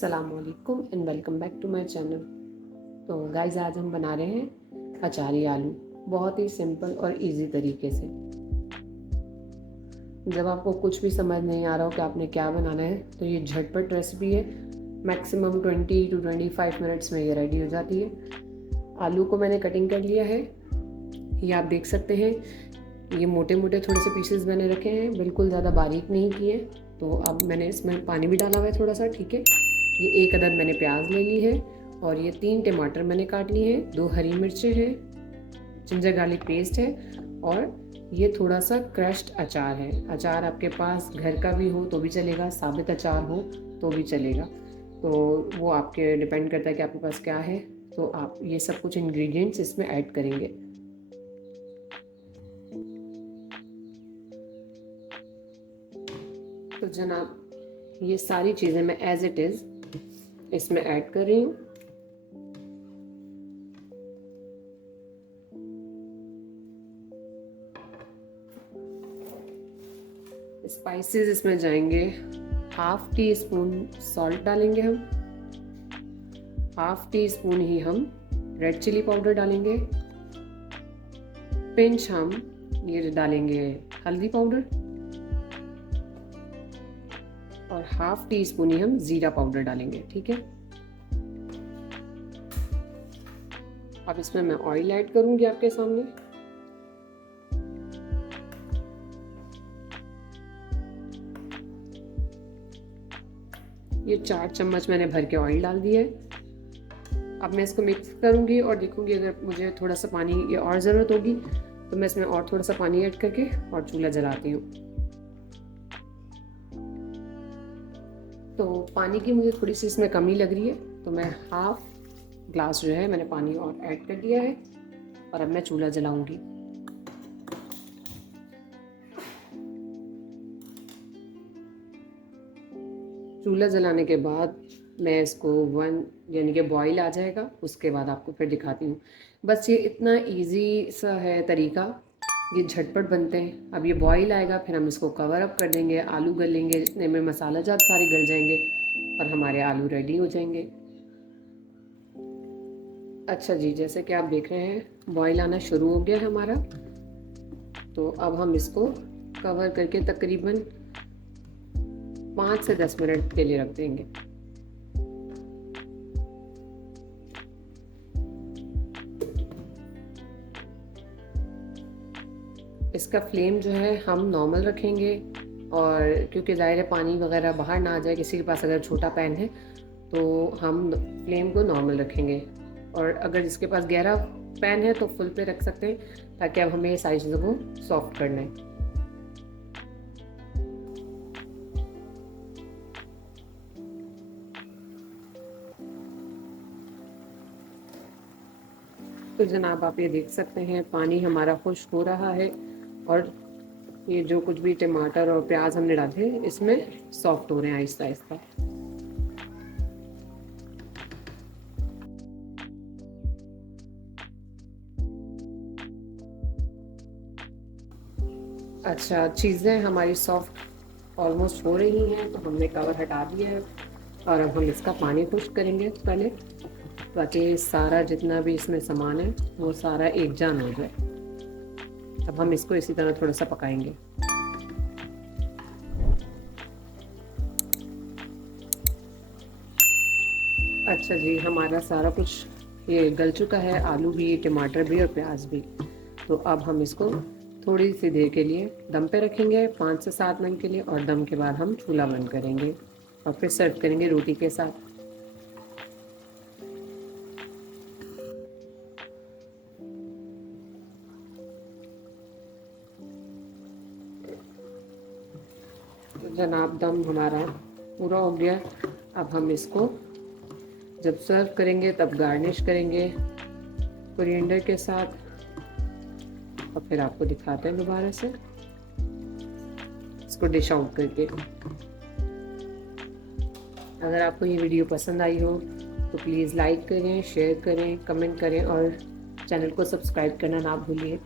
अस्सलामुअलैकुम and welcome back to my channel. तो guys आज हम बना रहे हैं अचारी आलू, बहुत ही सिंपल और इजी तरीके से। जब आपको कुछ भी समझ नहीं आ रहा हो कि आपने क्या बनाना है तो ये झटपट रेसिपी है। मैक्सिमम 20 to 25 मिनट्स में ये रेडी हो जाती है। आलू को मैंने कटिंग कर लिया है, ये आप देख सकते हैं। ये मोटे मोटे थोड़े से पीसेस मैंने रखे हैं, बिल्कुल ज़्यादा बारीक नहीं किए। तो अब मैंने इसमें पानी भी डाला हुआ है थोड़ा सा, ठीक है। ये एक अदद मैंने प्याज ले ली है और ये 3 टमाटर मैंने काट लिए हैं, 2 हरी मिर्चें हैं, जिंजर गार्लिक पेस्ट है और ये थोड़ा सा क्रश्ड अचार है। अचार आपके पास घर का भी हो तो भी चलेगा, साबित अचार हो तो भी चलेगा, तो वो आपके डिपेंड करता है कि आपके पास क्या है। तो आप ये सब कुछ इंग्रेडिएंट्स इसमें ऐड करेंगे। तो जनाब ये सारी चीज़ें मैं एज इट इज़ इसमें ऐड कर रही हूँ। स्पाइसेस इसमें जाएंगे, हाफ टी स्पून सॉल्ट डालेंगे हम, हाफ टी स्पून ही हम रेड चिली पाउडर डालेंगे, पिंच हम ये डालेंगे हल्दी पाउडर और हाफ टी स्पून ही हम जीरा पाउडर डालेंगे, ठीक है। अब इसमें मैं ऑयल ऐड करूंगी आपके सामने। ये 4 चम्मच मैंने भर के ऑयल डाल दिया है। अब मैं इसको मिक्स करूंगी और देखूंगी अगर मुझे थोड़ा सा पानी की और ज़रूरत होगी तो मैं इसमें और थोड़ा सा पानी ऐड करके और चूल्हा जलाती हूँ। तो पानी की मुझे थोड़ी सी इसमें कमी लग रही है, तो मैं हाफ ग्लास जो है मैंने पानी और ऐड कर दिया है और अब मैं चूल्हा जलाऊंगी। चूल्हा जलाने के बाद मैं इसको 1 यानी कि बॉईल आ जाएगा, उसके बाद आपको फिर दिखाती हूँ। बस ये इतना इजी सा है तरीका, ये झटपट बनते हैं। अब ये बॉईल आएगा, फिर हम इसको कवर अप कर देंगे, आलू गल लेंगे, जितने में मसाला जात सारे गल जाएंगे और हमारे आलू रेडी हो जाएंगे। अच्छा जी, जैसे कि आप देख रहे हैं बॉईल आना शुरू हो गया है हमारा। तो अब हम इसको कवर करके तकरीबन 5 से 10 मिनट के लिए रख देंगे। इसका फ्लेम जो है हम नॉर्मल रखेंगे, और क्योंकि ज़ाहिर है पानी वगैरह बाहर ना आ जाए, किसी के पास अगर छोटा पैन है तो हम फ्लेम को नॉर्मल रखेंगे, और अगर जिसके पास गहरा पैन है तो फुल पे रख सकते हैं, ताकि अब हमें सारी चीज़ों को सॉफ्ट करना है। तो जनाब आप ये देख सकते हैं पानी हमारा खुश्क हो रहा है और ये जो कुछ भी टमाटर और प्याज हमने डाले इसमें सॉफ्ट हो रहे हैं आहिस्ता आहिस्ता। अच्छा, चीज़ें हमारी सॉफ्ट ऑलमोस्ट हो रही हैं, तो हमने कवर हटा दिया है और अब हम इसका पानी खुश्क करेंगे पहले, ताकि सारा जितना भी इसमें सामान है वो सारा एक जान हो जाए। अब हम इसको इसी तरह थोड़ा सा पकाएंगे। अच्छा जी, हमारा सारा कुछ ये गल चुका है, आलू भी, टमाटर भी और प्याज भी। तो अब हम इसको थोड़ी सी देर के लिए दम पे रखेंगे, 5 से 7 मिनट के लिए, और दम के बाद हम चूल्हा बंद करेंगे और फिर सर्व करेंगे रोटी के साथ। तो जनाब दम हमारा पूरा हो गया। अब हम इसको जब सर्व करेंगे तब गार्निश करेंगे कोरिएंडर के साथ, और फिर आपको दिखाते हैं दोबारा से इसको डिश आउट करके। अगर आपको ये वीडियो पसंद आई हो तो प्लीज़ लाइक करें, शेयर करें, कमेंट करें और चैनल को सब्सक्राइब करना ना भूलिए।